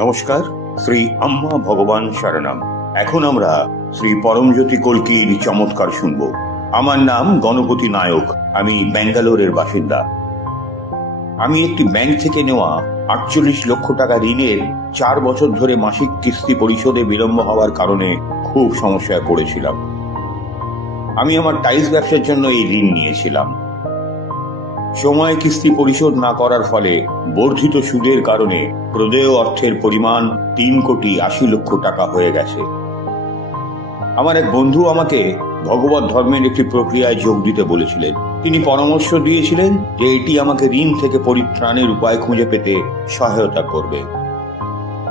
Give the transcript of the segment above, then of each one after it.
নমস্কার। শ্রী আম্মা ভগবান শরণম। এখন আমরা শ্রী পরমজ্যোতি কল্কির চমৎকার শুনব। আমার নাম গণপতি নায়ক। আমি ব্যাঙ্গালোরের বাসিন্দা। আমি একটি ব্যাংক থেকে নেওয়া 48 লক্ষ টাকা ঋণের 4 বছর ধরে মাসিক কিস্তি পরিশোধে বিলম্ব হওয়ার কারণে খুব সমস্যায় পড়েছিলাম। আমি আমার টাইলস ব্যবসার জন্য এই ঋণ নিয়েছিলাম। সময় কিস্তি পরিশোধ না করার ফলে বর্ধিত সুদের কারণে প্রদেয় অর্থের পরিমাণ 3,80,00,000 টাকা হয়ে গেছে। আমার এক বন্ধু আমাকে ভগবত ধর্মের একটি প্রক্রিয়ায় যোগ দিতে বলেছিলেন। তিনি পরামর্শ দিয়েছিলেন যে এটি আমাকে ঋণ থেকে পরিত্রাণের উপায় খুঁজে পেতে সহায়তা করবে।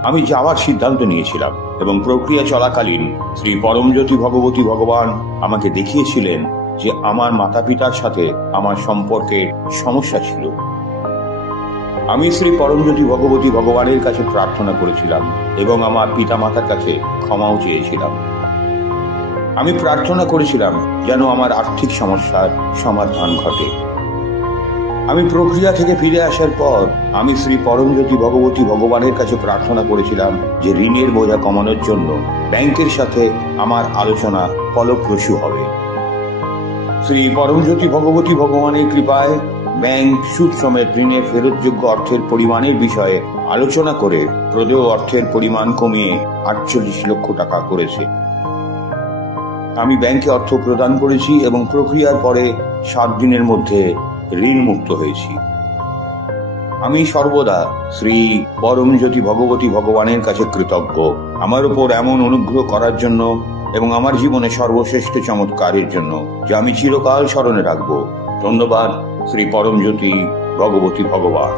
আমি যাওয়ার সিদ্ধান্ত নিয়েছিলাম এবং প্রক্রিয়া চলাকালীন শ্রী পরমজ্যোতি ভগবতী ভগবান আমাকে দেখিয়েছিলেন যে আমার মাতা পিতার সাথে আমার সম্পর্কে সমস্যা ছিল। আমি শ্রী পরমজ্যোতি ভগবতী ভগবানের কাছে প্রার্থনা করেছিলাম এবং আমার পিতা মাতার কাছে ক্ষমাও চেয়েছিলাম। আমি প্রার্থনা করেছিলাম যেন আমার আর্থিক সমস্যার সমাধান ঘটে। আমি প্রক্রিয়া থেকে ফিরে আসার পর আমি শ্রী পরমজ্যোতি ভগবতী ভগবানের কাছে প্রার্থনা করেছিলাম যে ঋণের বোঝা কমানোর জন্য ব্যাংকের সাথে আমার আলোচনা ফলপ্রসূ হবে। শ্রী পরমজ্যোতি ভগবতী ভগবানের কৃপায় ব্যাংক সুদ সমেত ঋণের ফেরতযোগ্য অর্থের পরিমাণের বিষয়ে আলোচনা করে প্রদেয় অর্থের পরিমাণ কমিয়ে 48 লক্ষ টাকা করেছে। আমি ব্যাংকে অর্থ প্রদান করেছি এবং প্রক্রিয়ার পরে 7 দিনের মধ্যে ঋণ মুক্ত হয়েছি। আমি সর্বদা শ্রী পরমজ্যোতি ভগবতী ভগবানের কাছে কৃতজ্ঞ আমার উপর এমন অনুগ্রহ করার জন্য এবং আমার জীবনে সর্বশ্রেষ্ঠ চমৎকারের জন্য, যা আমি চিরকাল স্মরণে রাখব। ধন্যবাদ শ্রী পরমজ্যোতি ভগবতী ভগবান।